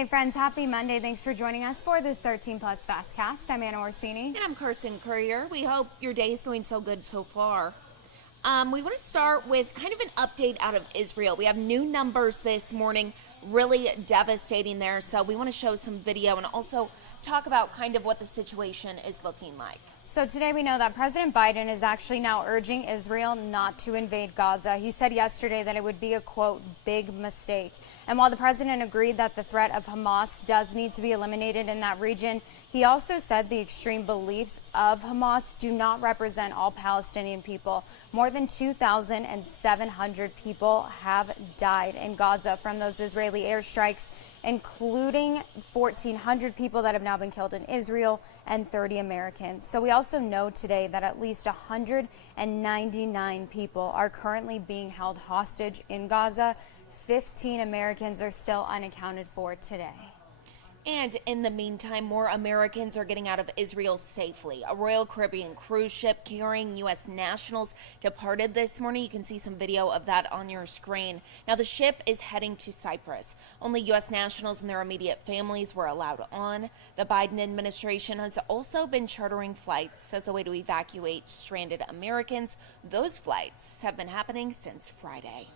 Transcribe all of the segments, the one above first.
Hey friends, happy Monday. Thanks for joining us for this 13 Plus FastCast. I'm Anna Orsini. And I'm Carson Courier. We hope your day is going so good so far. We want to start with kind of an update out of Israel. We have new numbers this morning, really devastating there. So we want to show some video and also talk about kind of what the situation is looking like. So today we know that President Biden is actually now urging Israel not to invade Gaza. He said yesterday that it would be a, quote, big mistake. And while the president agreed that the threat of Hamas does need to be eliminated in that region, he also said the extreme beliefs of Hamas do not represent all Palestinian people. More than 2,700 people have died in Gaza from those Israeli airstrikes, including 1,400 people that have now been killed in Israel and 30 Americans. So we also know today that at least 199 people are currently being held hostage in Gaza. 15 Americans are still unaccounted for today. And in the meantime, more Americans are getting out of Israel safely. A Royal Caribbean cruise ship carrying U.S. nationals departed this morning. You can see some video of that on your screen. Now, the ship is heading to Cyprus. Only U.S. nationals and their immediate families were allowed on. The Biden administration has also been chartering flights as a way to evacuate stranded Americans. Those flights have been happening since Friday.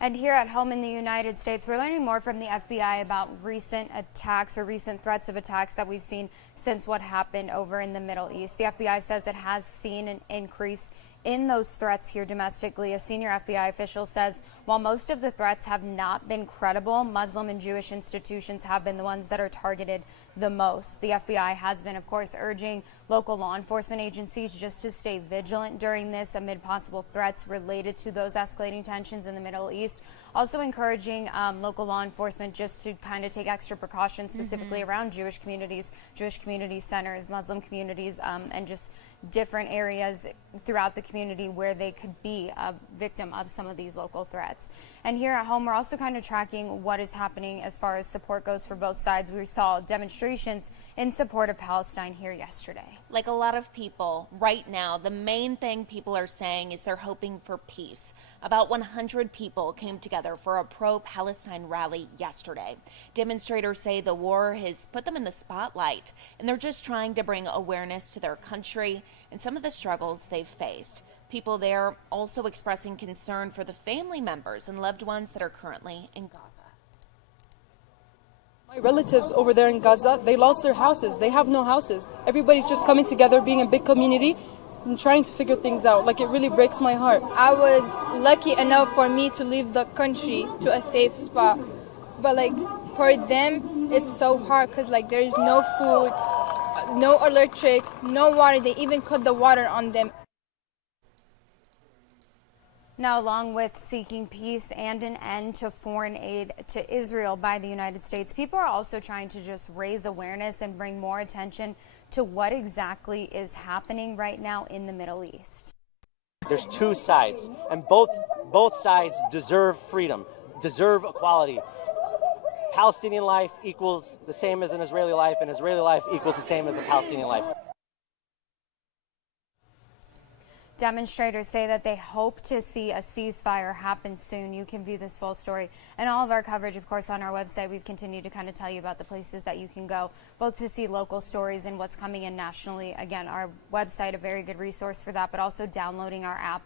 And here at home in the United States, we're learning more from the FBI about recent attacks or recent threats of attacks that we've seen since what happened over in the Middle East. The FBI says it has seen an increase in those threats here domestically. A senior FBI official says while most of the threats have not been credible, Muslim and Jewish institutions have been the ones that are targeted the most. The FBI has been, of course, urging local law enforcement agencies just to stay vigilant during this amid possible threats related to those escalating tensions in the Middle East. Also encouraging local law enforcement just to kind of take extra precautions specifically around Jewish communities, Jewish community centers, Muslim communities, and just different areas throughout the community where they could be a victim of some of these local threats. And here at home, we're also kind of tracking what is happening as far as support goes for both sides. We saw demonstrations in support of Palestine here yesterday. Like a lot of people right now, the main thing people are saying is they're hoping for peace. About 100 people came together for a pro-Palestine rally yesterday. Demonstrators say the war has put them in the spotlight, and they're just trying to bring awareness to their country and some of the struggles they've faced. People there also expressing concern for the family members and loved ones that are currently in Gaza. My relatives over there in Gaza, they lost their houses. They have no houses. Everybody's just coming together, being a big community and trying to figure things out. Like, it really breaks my heart. I was lucky enough for me to leave the country to a safe spot. But, like, for them, it's so hard because, like, there's no food, no electric, no water. They even cut the water on them. Now, along with seeking peace and an end to foreign aid to Israel by the United States, people are also trying to just raise awareness and bring more attention to what exactly is happening right now in the Middle East. There's two sides, and both sides deserve freedom, deserve equality. Palestinian life equals the same as an Israeli life, and Israeli life equals the same as a Palestinian life. Demonstrators say that they hope to see a ceasefire happen soon. You can view this full story and all of our coverage, of course, on our website. We've continued to kind of tell you about the places that you can go, both to see local stories and what's coming in nationally. Again, our website, a very good resource for that, but also downloading our app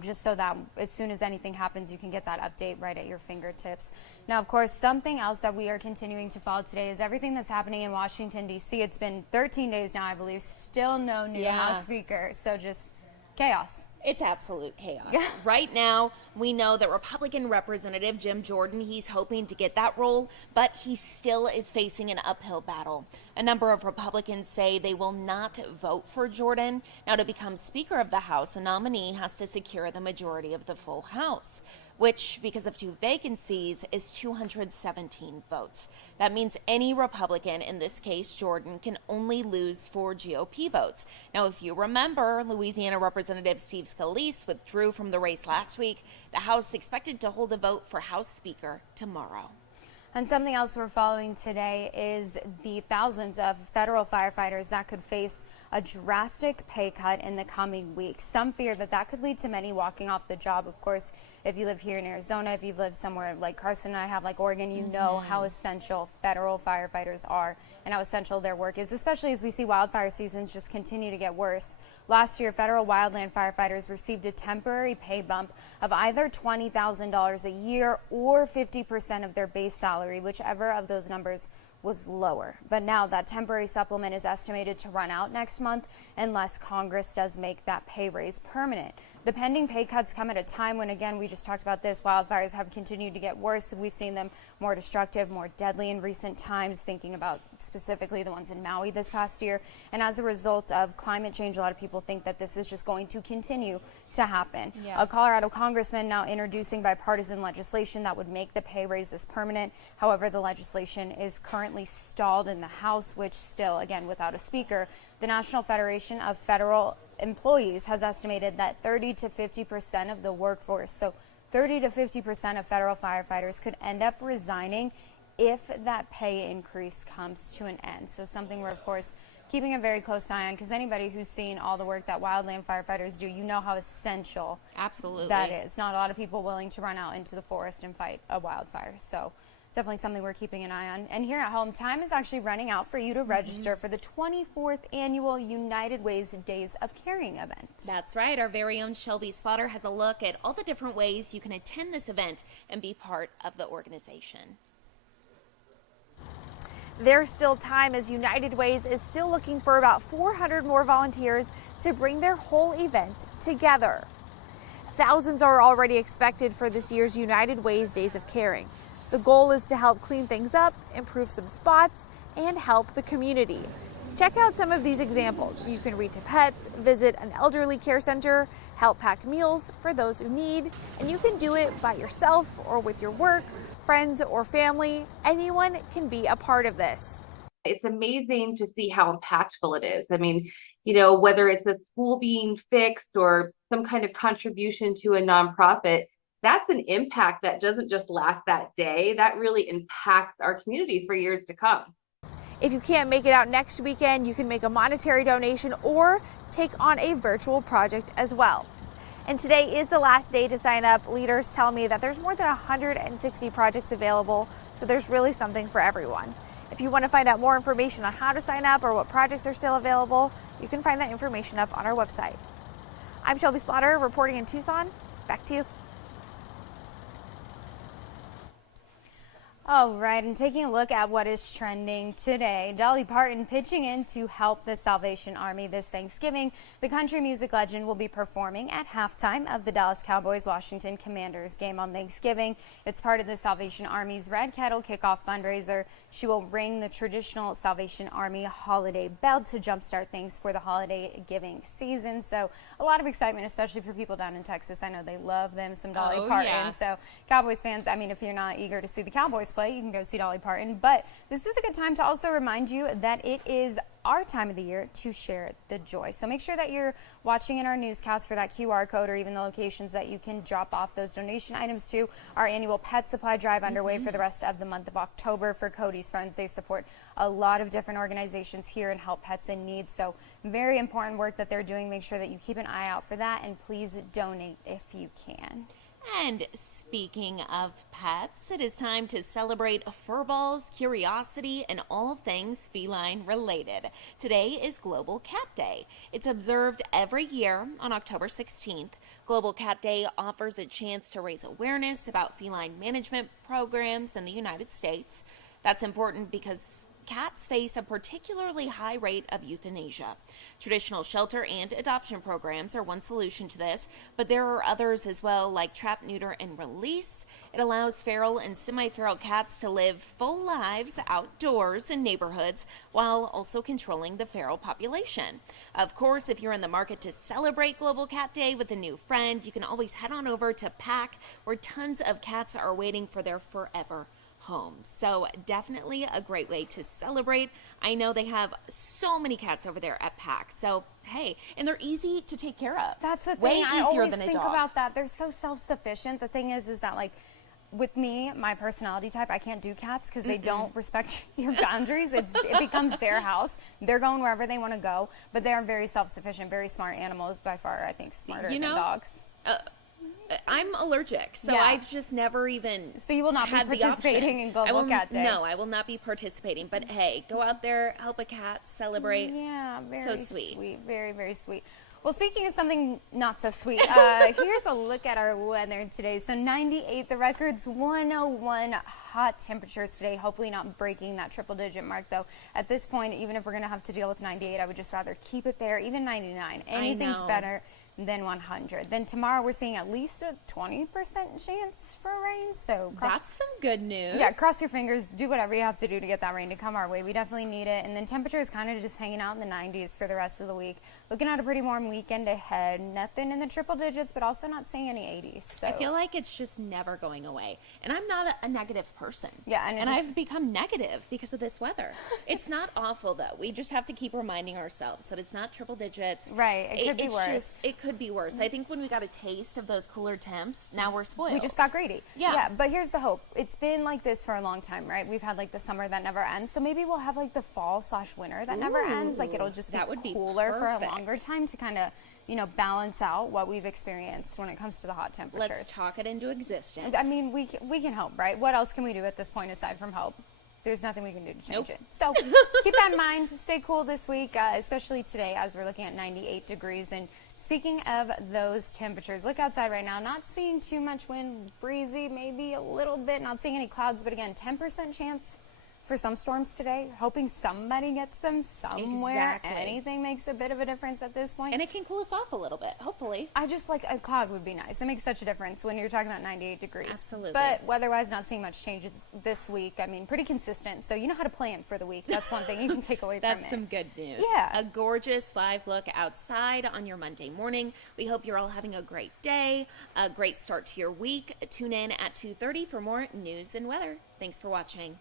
just so that as soon as anything happens, you can get that update right at your fingertips. Now, of course, something else that we are continuing to follow today is everything that's happening in Washington, D.C. It's been 13 days now, I believe, still no new House Speaker. So just chaos. It's absolute chaos. Right now, we know that Republican Representative Jim Jordan, he's hoping to get that role, but he still is facing an uphill battle. A number of Republicans say they will not vote for Jordan. Now, to become Speaker of the House, a nominee has to secure the majority of the full House, which, because of 2 vacancies, is 217 votes. That means any Republican, in this case Jordan, can only lose 4 GOP votes. Now, if you remember, Louisiana Representative Steve Scalise withdrew from the race last week. The House expected to hold a vote for House Speaker tomorrow. And something else we're following today is the thousands of federal firefighters that could face a drastic pay cut in the coming weeks. Some fear that that could lead to many walking off the job. Of course, if you live here in Arizona, if you've lived somewhere like Carson and I have, like Oregon, you know how essential federal firefighters are and how essential their work is, especially as we see wildfire seasons just continue to get worse. Last year, federal wildland firefighters received a temporary pay bump of either $20,000 a year or 50% of their base salary, whichever of those numbers was lower. But now that temporary supplement is estimated to run out next month unless Congress does make that pay raise permanent. The pending pay cuts come at a time when, again, we just talked about this, wildfires have continued to get worse. We've seen them more destructive, more deadly in recent times, thinking about specifically the ones in Maui this past year. And as a result of climate change, a lot of people think that this is just going to continue to happen. A Colorado congressman now introducing bipartisan legislation that would make the pay raises permanent. However, the legislation is currently stalled in the House, which still, again, without a speaker. The National Federation of Federal Employees has estimated that 30 to 50% of the workforce, so 30 to 50% of federal firefighters could end up resigning if that pay increase comes to an end. So something we're, of course, keeping a very close eye on, because anybody who's seen all the work that wildland firefighters do, you know how essential that is. Not a lot of people willing to run out into the forest and fight a wildfire. So definitely something we're keeping an eye on. And here at home, time is actually running out for you to register for the 24th annual United Way's Days of Caring event. That's right. Our very own Shelby Slaughter has a look at all the different ways you can attend this event and be part of the organization. There's still time, as United Ways is still looking for about 400 more volunteers to bring their whole event together. Thousands are already expected for this year's United Ways Days of Caring. The goal is to help clean things up, improve some spots, and help the community. Check out some of these examples. You can read to pets, visit an elderly care center, help pack meals for those who need, and you can do it by yourself or with your work, friends, or family. Anyone can be a part of this. It's amazing to see how impactful it is. I mean, you know, whether it's a school being fixed or some kind of contribution to a nonprofit, that's an impact that doesn't just last that day. That really impacts our community for years to come. If you can't make it out next weekend, you can make a monetary donation or take on a virtual project as well. And today is the last day to sign up. Leaders tell me that there's more than 160 projects available, so there's really something for everyone. If you want to find out more information on how to sign up or what projects are still available, you can find that information up on our website. I'm Shelby Slaughter reporting in Tucson. Back to you. All right, and taking a look at what is trending today, Dolly Parton pitching in to help the Salvation Army this Thanksgiving. The country music legend will be performing at halftime of the Dallas Cowboys-Washington Commanders game on Thanksgiving. It's part of the Salvation Army's Red Kettle Kickoff fundraiser. She will ring the traditional Salvation Army holiday bell to jumpstart things for the holiday giving season. So a lot of excitement, especially for people down in Texas. I know they love them some Dolly Parton. Yeah. So Cowboys fans, I mean, if you're not eager to see the Cowboys play, you can go see Dolly Parton. But this is a good time to also remind you that it is our time of the year to share the joy. So make sure that you're watching in our newscast for that QR code or even the locations that you can drop off those donation items to. Our annual pet supply drive underway for the rest of the month of October for Cody's Friends. They support a lot of different organizations here and help pets in need. So very important work that they're doing. Make sure that you keep an eye out for that, and please donate if you can. And speaking of pets, it is time to celebrate furballs, curiosity, and all things feline related. Today is Global Cat Day. It's observed every year on October 16th. Global Cat Day offers a chance to raise awareness about feline management programs in the United States. That's important because cats face a particularly high rate of euthanasia. Traditional shelter and adoption programs are one solution to this, but there are others as well, like trap, neuter, and release. It allows feral and semi-feral cats to live full lives outdoors in neighborhoods while also controlling the feral population. Of course, if you're in the market to celebrate Global Cat Day with a new friend, you can always head on over to PAC, where tons of cats are waiting for their forever home. So definitely a great way to celebrate. I know they have so many cats over there at PAC. So hey, and they're easy to take care of. That's the Way thing. I easier always than a think dog. about that. They're so self-sufficient. The thing is that like with me, my personality type, I can't do cats because they don't respect your boundaries. It becomes their house. They're going wherever they want to go, but they are very self-sufficient, very smart animals, by far, I think, smarter than dogs. I'm allergic, so I've just never even. So you will not be participating in Global Cat Day. No, I will not be participating. But hey, go out there, help a cat, celebrate. Yeah, very so sweet. Very, very sweet. Well, speaking of something not so sweet, here's a look at our weather today. So 98, the record's 101 hot temperatures today. Hopefully not breaking that triple-digit mark, though. At this point, even if we're going to have to deal with 98, I would just rather keep it there. Even 99, anything's better than 100. Then tomorrow we're seeing at least a 20% chance for rain. So that's some good news. Yeah, cross your fingers. Do whatever you have to do to get that rain to come our way. We definitely need it. And then temperature is kind of just hanging out in the 90s for the rest of the week. Looking at a pretty warm weekend ahead. Nothing in the triple digits, but also not seeing any 80s. So I feel like it's just never going away. And I'm not a negative person. Yeah, and I've become negative because of this weather. It's not awful, though. We just have to keep reminding ourselves that it's not triple digits. Right. It could be worse. It could be worse. I think when we got a taste of those cooler temps, now we're spoiled. We just got greedy. Yeah. But here's the hope. It's been like this for a long time, right? We've had like the summer that never ends. So maybe we'll have like the fall/winter that never ends. Like it'll just be cooler for a longer time to kind of, balance out what we've experienced when it comes to the hot temperatures. Let's talk it into existence. I mean, we can hope, right? What else can we do at this point aside from hope? There's nothing we can do to change it. So keep that in mind. Stay cool this week, especially today as we're looking at 98 degrees. And speaking of those temperatures, look outside right now. Not seeing too much wind, breezy, maybe a little bit. Not seeing any clouds, but again, 10% chance for some storms today. Hoping somebody gets them somewhere. Exactly. Anything makes a bit of a difference at this point. And it can cool us off a little bit, hopefully. I just like a cloud would be nice. It makes such a difference when you're talking about 98 degrees. Absolutely. But weather-wise, not seeing much changes this week. I mean, pretty consistent. So you know how to plan for the week. That's one thing you can take away from it. That's some good news. Yeah. A gorgeous live look outside on your Monday morning. We hope you're all having a great day, a great start to your week. Tune in at 2:30 for more news and weather. Thanks for watching.